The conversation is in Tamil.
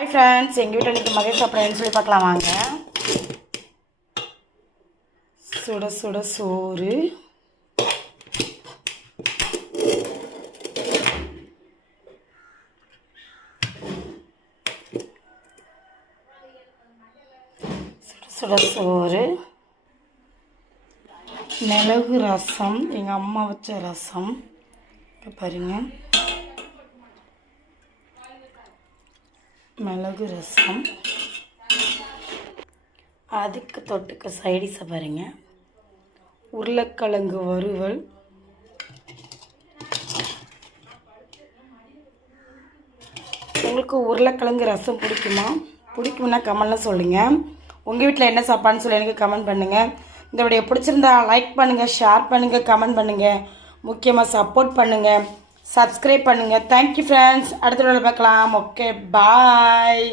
Hi friends, எங்கள் வீட்டில் இன்றைக்கி மதியம் சாப்பிட்றேன்னு சொல்லி பார்க்கலாம் வாங்க. சுட சுட சோறு, மிளகு ரசம், எங்கள் அம்மா வச்ச ரசம் பாருங்க. மிளகு ரசம், அதுக்கு தொட்டுக்க சைடிஸை பாருங்க. உருளைக்கிழங்கு வறுவல், உங்களுக்கு உருளைக்கிழங்கு ரசம் பிடிக்கும்னா கமெண்ட்டில் சொல்லுங்கள். உங்கள் வீட்டில் என்ன சாப்பாடுன்னு சொல்லி எனக்கு கமெண்ட் பண்ணுங்கள். இந்த வீடியோ பிடிச்சிருந்தா லைக் பண்ணுங்கள், ஷேர் பண்ணுங்கள், கமெண்ட் பண்ணுங்கள், முக்கியமாக சப்போர்ட் பண்ணுங்கள், சப்ஸ்கிரைப் பண்ணுங்கள். Thank you friends. அடுத்த வீடியோவில் பார்க்கலாம். ஓகே, பாய்.